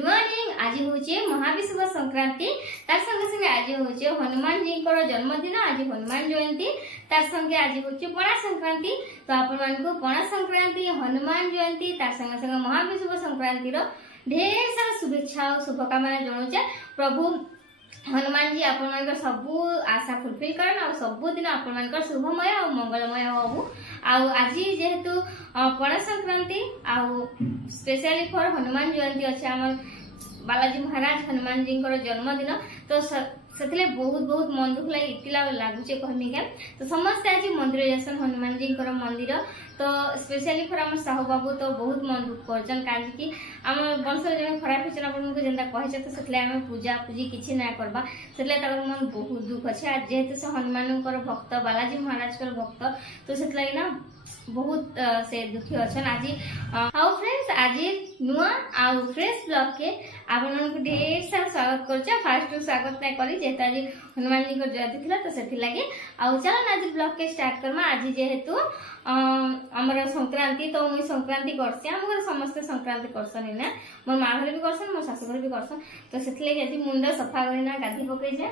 Good morning. आज हूँ महाविषुव संक्रांति तार संगे संगे आज हूँ हनुमान जी जन्मदिन। आज हनुमान जयंती तार संगे आज हूँ पणा संक्रांति। तो आपण को पणा संक्रांति हनुमान जयंती तार संगे संगे महाविषुव संक्रांति ढेर सारा शुभेच्छा और शुभकामना जनाऊे। प्रभु हनुमान जी आपण सबू आशा फुलफिल करन और सबुदिन आपण शुभमय और मंगलमय हो। आज जेहेतु पणा संक्रांति आउ स्पेशली फॉर हनुमान जयंती अच्छे आम बालाजी महाराज हनुमान जी जन्मदिन। तो से बहुत बहुत मन दुख लगे इतला लगुचे कहमी क्या। तो समस्त आज मंदिर जासन हनुमान जी मंदिर। तो स्पेशली फॉर आम साहू बाबू तो बहुत मन दुख करछन काज कि आम वंश जन खराब होचन आपन को जेंता कहे तो सेतले आम पूजा पूजी किछि ना करबा सेतले ताकर मन बहुत दुख अछि। आज जेहेतु से हनुमान भक्त बालाजी महाराज भक्त तो सेतले ना बहुत से दुखी अच्छा। आज हाउ फ्रेंड्स आज नुआ आउ फ्रेश ब्लॉग के आपण को ढेर सारा स्वागत करछा। फास्ट स्वागत नै करी जेता आज हनुमान जी को जयंती थिला तो सेथि लागि आउ चलन आज ब्लॉग के स्टार्ट करमा। आज जेहेतु हमर संक्रांति तो मुई संक्रांति करसी हमर समस्त संक्रांति करसन ना मोर मां घर भी करसन मोर सासु घर भी करसन। तो सेथि लागि आज मुंडा सफा करिना गाधी पकई जाय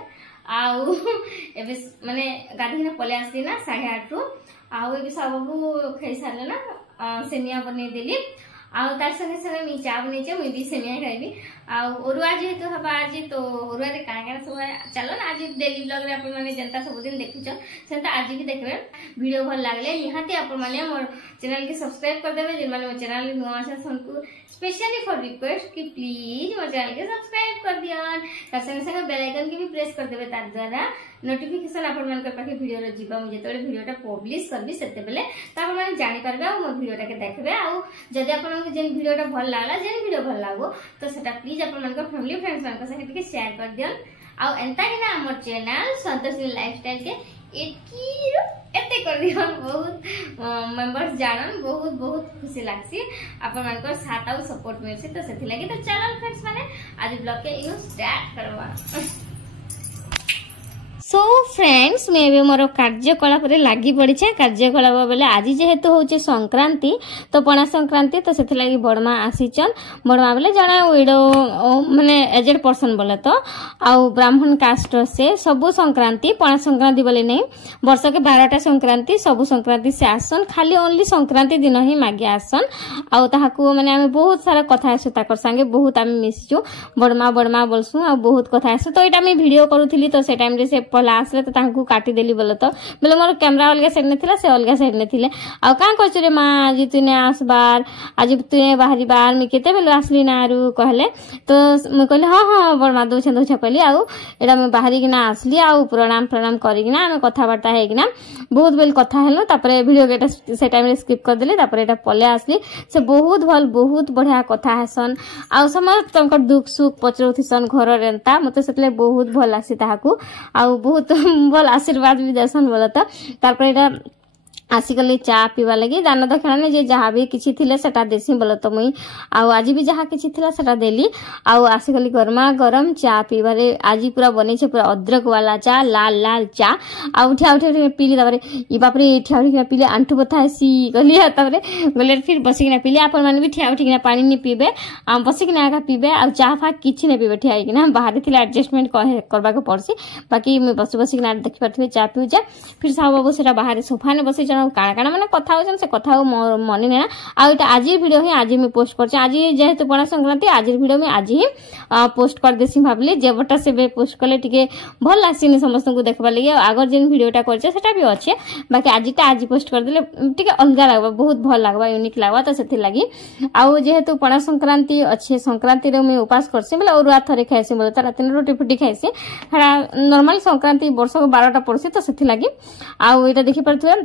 आउ एबे माने गाधी ना पले आसी ना 8:30 रु आउ ए सबू खाई सारे ना सेमिया बनै देली आउ तार संगे संगे मी चा बनै मुई भी सेमिया खाइबी आउ ओरुआ जेहेतु हबा आज तो ओरुआ रे काना सब चलो ना आज डेली ब्लॉग रे आपण माने जनता सब दिन देखुछ सेंता आज भी देखबे। वीडियो भल लागले निहाती आपण माने मोर चैनल के सब्सक्राइब कर देबे। जिन माने मोर चैनल नुआ आछन सनकु स्पेशली फॉर रिक्वेस्ट कि प्लीज मोर चैनल के सब्सक्राइब कर दियन। तार संगे संगे बेल आइकन के भी प्रेस कर देबे तार द्वारा नोटिफिकेशन आपण मान के पाखे वीडियो रे जीवा मु जेतोले वीडियोटा पब्लिश करबी सेते बेले त आपण माने जानि परबे आ मोर वीडियोटा के देखबे। आ जदि आपण के जेन वीडियोटा भल लागला जेन वीडियो भल लागो तो सेटा प्लीज आपण मान के फैमिली फ्रेंड्स मान के संगे टिके शेयर कर दियन। आ एंता कि ना हमर चैनल संतोषी लाइफस्टाइल के एते कर दियन। बहुत मेंबर्स जानन बहुत बहुत खुशी लागसी आपण मान को साथ आउ सपोर्ट मिलसी। तो सेति लागि तो चलो फ्रेंड्स माने आज ब्लॉग के यू स्टार्ट करवा। सो फ्रेंड्स मैं भी मोर कार्यकलाप लगी पड़ी कार्यकलाप बेले आज जेहेतु हूँ संक्रांति तो पणा संक्रांति तो से लगी बड़मा आसीचन। बड़मा बेले जड़े विडो माने एजेड पर्सन बोले तो आउ ब्राह्मण कास्ट से सबू संक्रांति पणा संक्रांति बोले नहीं वर्ष के 12टा संक्रांति सबू संक्रांति से आसन खाली ओनली संक्रांति दिन ही मागे आसन आउ ताहाकू माने आमे बहुत सारा कथा आसु ताकर संगे बहुत आमे मिसचु बड़मा बड़मा बोलसु आ बहुत कथा आसु। तो एटा मैं वीडियो करूथली तो से टाइम रे से पहला आसले तो तांकू काटी देली बोले तो बोले मोर कैमरा अलग साइड ने थिला से अलग साइड ने थिले आ का करछ रे मां आज तूने आसबार आज तूने बाहरी बार मी केते बेलो आसली ना आरु कहले तो मैं कहले हां हां बड़मा दो कहली आउ एडा मैं बाहरी किना आसली आउ प्रणाम प्रणाम करी किना हम कथा बार्ता हे किना बहुत बेल कथा हेलो तापरे वीडियो केटा से टाइम रे स्किप कर देली तापरे एटा पले आसली से बहुत भल बहुत बढ़िया कथा हसन आ समस्त तंकर दुख सुख पचरउथिसन घर रेंता मते सेतले बहुत भल लासी ताहाकू आ बहुत भल आशीर्वाद भी देसन बोला तो तारपर एटा आसिकली चा पीवा लगी दान दक्षिणा ने जे जहाँ भी किछि थिले सेटा देसी बोले तो मुई आउ आज भी जहाँ किछि थिला सेटा देली आउ आसिकली गरमा गरम चा पीबारे आज पूरा बनै छे पूरा अदरक वाला चा लाल लाल चा आउ ठिया उठे पीली तारे ई बाप रे ठिया उठे पीले आंठू बथा सी कहली तारे बोले फिर बसी किना पीले आपण माने भी ठिया उठे किना पानी नि पीबे आ बसी किना का पीबे आ चा फा किछि ने पीबे ठिया किना बाहर थिले एडजस्टमेंट करबा के पड़सी बाकी मैं बसी बसी किना देखि परथिबे चा पीउ जा फिर साहब बाबू सेटा बाहर सोफा ने बसी काना काना माने कथा होचन से कथा मन ना आ एटा आज वीडियो ही आज मैं पोस्ट करछ। आज जेहेतु पणा संक्रांति आज वीडियो में आज ही पोस्ट कर देसी भाबली जेबटा से पोस्ट कले टिके भल लासिनी समस्त को देखबा लगे आगर जेन वीडियोटा करछ सेटा भी अच्छे बाकी आजटा आज पोस्ट कर देले टिके अलगा लागबा बहुत भल लागबा यूनिक लागबा। तो सेति लागि आ जेहेतु पणा संक्रांति अच्छे संक्रांति रे मैं उपास करसी बोले ओरुआ थरे खाइसी बोले त रातिन रोटी फुटी खाइसी हरा नॉर्मल संक्रांति वर्ष को 12टा पड़सी तो सेति लागि आ एटा देखि परथुए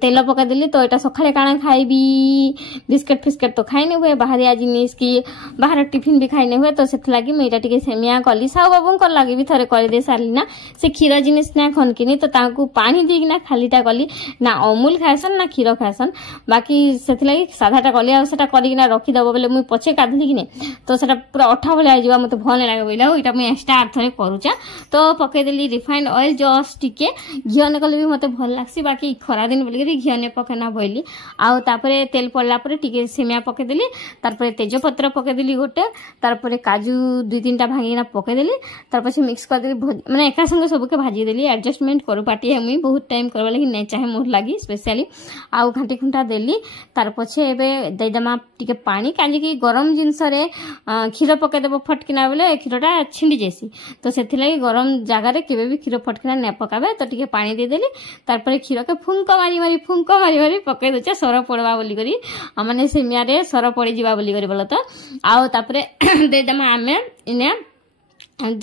तेल पका दिली तो एटा सखाले काना खाइबी बिस्किट फिस्किट तो खाइने हुए बाहर आज जिनिस की बाहर टिफिन भी खाइने हुए तो सेथ लागि मैं एटा टिके सेमिया कली साहू बाबू को लागि भी थरे कर दे सारली ना से क्षीर जिनिस ना खनकिनी तो तांकू पानी दी ना खालीटा कली ना अमूल खाइसन ना क्षीर खाइसन बाकी सेथ लागि साधाटा कली आ सेटा करी ना रखी दबो बेले मुई पछे काढली कि ने तो सेटा पूरा अठा भले आइबा मते भल लागे बोला एटा मैं स्टार थरे करूचा तो पके देली रिफाइंड ऑयल जस्ट टिके घियो न कले भी मते भल लागसी बाकी खरा दिन बोलिक घी ने पकेना बोली आउ तापर तेल पड़ला टिके सेमिया पकेदेली तार तेजपत्र पकेदेली गोटे तार काजू 2-3टा भांगिना पकेदेली तार से मिक्स करदेली मैंने एका संगे सबके भाजीदेली एडजस्टमेंट करू पार्टी मुई बहुत टाइम करवा लगी नहीं चाहे मोर लगी स्पेशली आउ घाटी खुंटा देली तार पछे एबे देदेमा टिके पानी काजी गरम जिनस रे क्षीर पकेदेव फटकिना बेले क्षीरटा छिंडी जेसी तो सेथि लगी गरम जगार केबे भी क्षीर फटकिना न पकाबे तो टिके पानी देदेली तार क्षीर के फुंक मारी मारी पकई दे सर पड़वा बोली करी माने सेमिया रे सर पड़ी जीवा बोली करी बोल तो आउ तापरे देदेमा आमे इने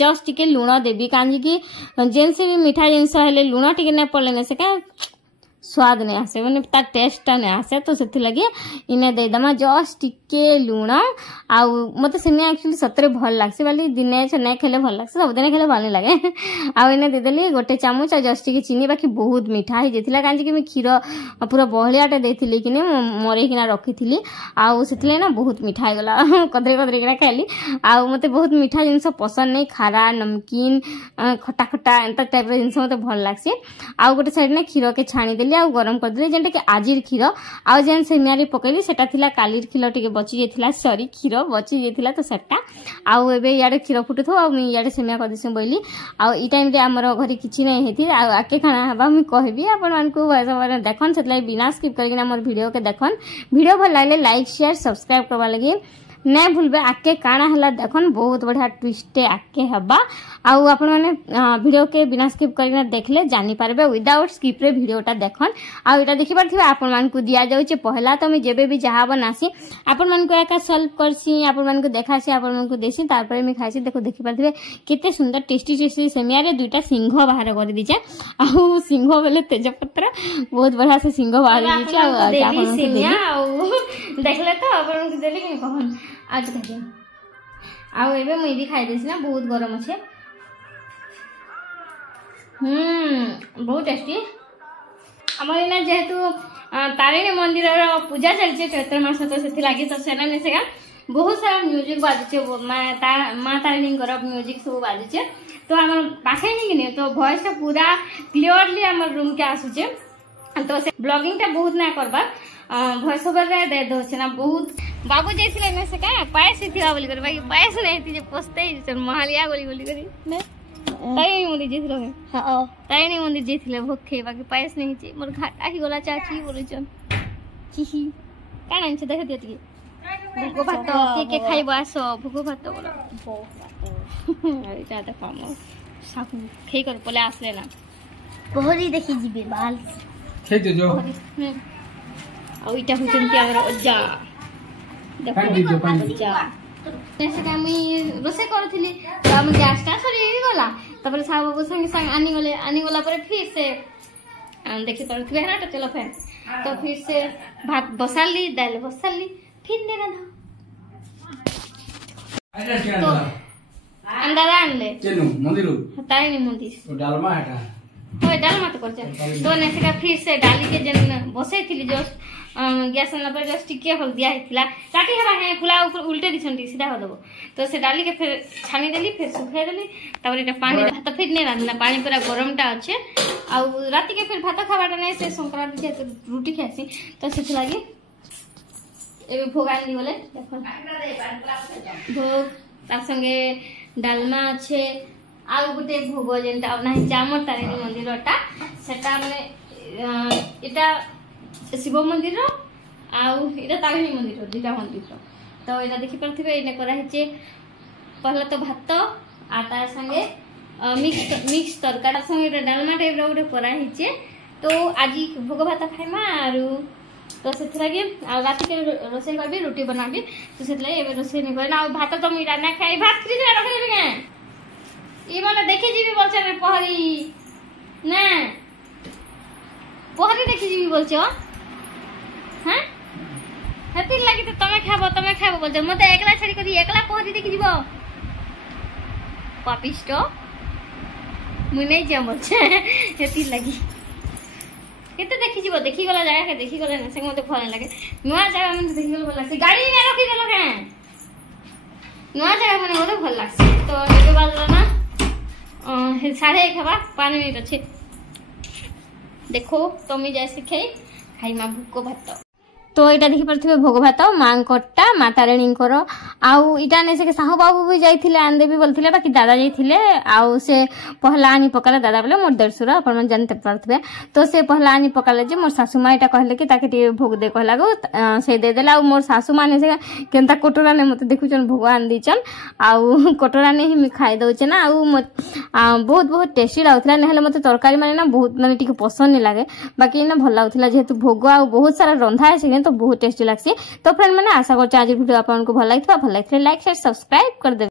जस्ट टिके लुण देवी कांजी की जेनसे भी मीठा जिनस हेले लुण टिके न पड़ले से क्या स्वाद नहीं आसे मैंने तार टेस्टा नहीं आसे तो से लगे इन्हें देदेमा जस्ट टिके लुण आउ मत सेमिया एक्चुअली सतरे भल लगसी वाली दिने नहीं खेले भल लगसी सब दिन खेले भल नहीं लगे आउ इन्हें देदेली गोटे चामच आ जस्ट टिके चीनी बाकी बहुत मीठा ही जेथिला कांजी कि मैं क्षीर पूरा बहलियाटे देथिली कि मरे किना रखी आउ से ना बहुत मीठा हो गला कदरे कदरे किना खाइली आउ मते बहुत मीठा जिनस पसंद नहीं खारा नमकीन खटा खटा एंता टाइप जिनस मते भल लगसी आउ गोटे साइड ने क्षीर के छाणी देली आउ गरम कर देली जेंटा कि आजिर क्षीर आउ जेन सेमिया रे पकेली सेटा थिला कालीर क्षीर टिके बची जेथिला सॉरी क्षीर बची जेथिला तो सेटा आउ एबे याडे क्षीर फुटुथो आउ मी याडे सेमिया कर दिसु बोली आउ ई टाइम रे हमर घरे किछि नै हेथि आउ आके खाना हबा मी कहबी आपन मानकू वैसे देखन सेतला बिना स्किप करके हमर वीडियो के देखन वीडियो भल लागले लाइक शेयर सब्सक्राइब करबा लगी नहीं भूलबे आके काना हला देखन बहुत बढ़िया ट्विस्ट आके हबा आउ आपण माने वीडियो के बिना स्किप करके देखले जानि पारबे विदाउट स्किप रे वीडियोटा देखन आउ एटा देखि पारथिबे आपण मान को दिया जाउचे पहला तो मैं जेबे भी जहा बनासी आपण मान को एका सॉल्व करसी आपण मान को देखासी आपण मान को देसी तार पर मैं खाइसी देखो देखि पारथिबे किते सुंदर टेस्टी सेमिया रे दुईटा सिंह बाहर कर दीचे आउ सिंह बेले तेजपत्र बहुत बढ़िया से सिंह बाहर दीचे आउ सेमिया आउ देखले तो आपण को देली कि कहन आज खाइए आउ एबे मुई भी खाई देसी ना बहुत गरम अच्छे बहुत टेस्टी आम इना जेहेतु तारिणी मंदिर पूजा चलছে चैत्र मास तो से लगी तो सेना ने से बहुत सारा म्यूजिक बाजुचे माँ तारिणी म्यूजिक सब बाजुचे तो आम पाखे नहीं तो वॉइस पूरा क्लियरली आम रूम के आसुचे तो से ब्लॉगिंग टा बहुत ना करबा वॉइस ओवर रे दे दोछ ना बहुत बाबू जैसे ने से का पायस थिला बोली कर बाकी पायस नहीं थी जे पोस्ते जे महालिया गोली गोली करी ने ताई मंदिर जेथिलो हां ताई नहीं मंदिर जेथिले भोखे बाकी पायस नहीं छी मोर घाटा ही गोला चाची बोलुचन चिही कान आनछ देख दियो टिके भोको भात के खाइबो आसो भोको भात बोलो अरे ज्यादा कम साकू खेई कर पले आसले ना पोहरी देखि जिबे बाल खे जो आ इटा हुचन के हमरा अज्जा रोसे करूली तो आम गैस टा सरी गला तापर साहब बाबू संगे संग आनी गला पर फिर से देखि पड़े है चलो फैन तो फिर से भात बसाली दाल बसाली फिर ने रांधा तो अंडा आनले चेनु मंदिर ताई नहीं मंदिर तो डालमा हटा तो डालमा तो करछ तो ने से फिर से डाली के जन बसे थी जस्ट गैस ना पर जस्ट टिके हल्दिया हितला काटी हरा है खुला ऊपर उल्टे दिसंती सीधा हो दबो तो से डाली के फिर छानी देली फिर सुखाई देली तापर एटा पानी भात फिर ने रांधला पानी पूरा गरम टा अच्छे आ राती के फिर भात खाबाटा नै से संक्रांति जे रोटी खासी तो से लागी एबे भोग आनी बोले देखो भोग तार संगे डालमा अच्छे आउ गोटे भोग जेनटा नाही जामर तारिणी मंदिरटा सेटा माने एटा शिव मंदिर आउ एटा तारिणी मंदिर दुटा मंदिर तो एटा देखि परथिबे एने करा हिचे पहला तो भात आ तार संगे मिक्स तरकारी संगे डालमा टाइप रो गोटे करा हिचे तो आज भोग भात खाइमा आरु तो से लगे रात के रोसे करबी रोटी बनाबी तो से लगे एबे रोसे नहीं करना भात तो मीरा ना खाई भात फ्रिज में रख देबे के ई वाला देखि जीबी बोलछ रे पहरी ना पहरी देखि जीबी बोलछ हां हती लागि तो तमे खाबो बोलछ मते एकला छड़ी करी एकला पहरी देखि जीबो पापिष्ट मुने जे बोलछ हती लागि केते देखि जीवो देखि गला जागा के देखि गला से मते भल लागे नुआ जागा में देखि गला भल लागे गाड़ी में रखि देलो के नुआ जागा में बोले भल लागे तो एके बाद ना 1:30 हवा 5 मिनट अच्छे देखो तुम जैसे खाई खाई माँ भोग भात तो यहाँ देखी पारे भोग भात माँ कटा माँ तारिणी आउ इटा ने से साहू बाबू भी जाइए आंदे भी बोलते बाकी दादा जाइए आउ से पहला आनी पकाले दादा बोले मोर देढ़शुर अपन जानते पारे तो से पहला आनी पकाले जे मोर सासू माँ यहाँ कहले कि ताके भोग दे कहला को से देदेला आ मोर सासू माने से केनता कटोरा ने मत देखुचन भोग आन दीचन आउ कटोरा ने ही खाई दौचे ना आउ बहुत बहुत टेस्टी लगुला ना मत तरकारी माने ना बहुत माने टिके पसंद नहीं लगे बाकी ना भल लगुला जेहेतु भोग आ बहुत सारा रंधा है तो बहुत टेस्टी लगसी तो फ्रेंड मैंने आशा करछे आज वीडियो आपको भल लगी लाइक शेयर सब्सक्राइब कर दे।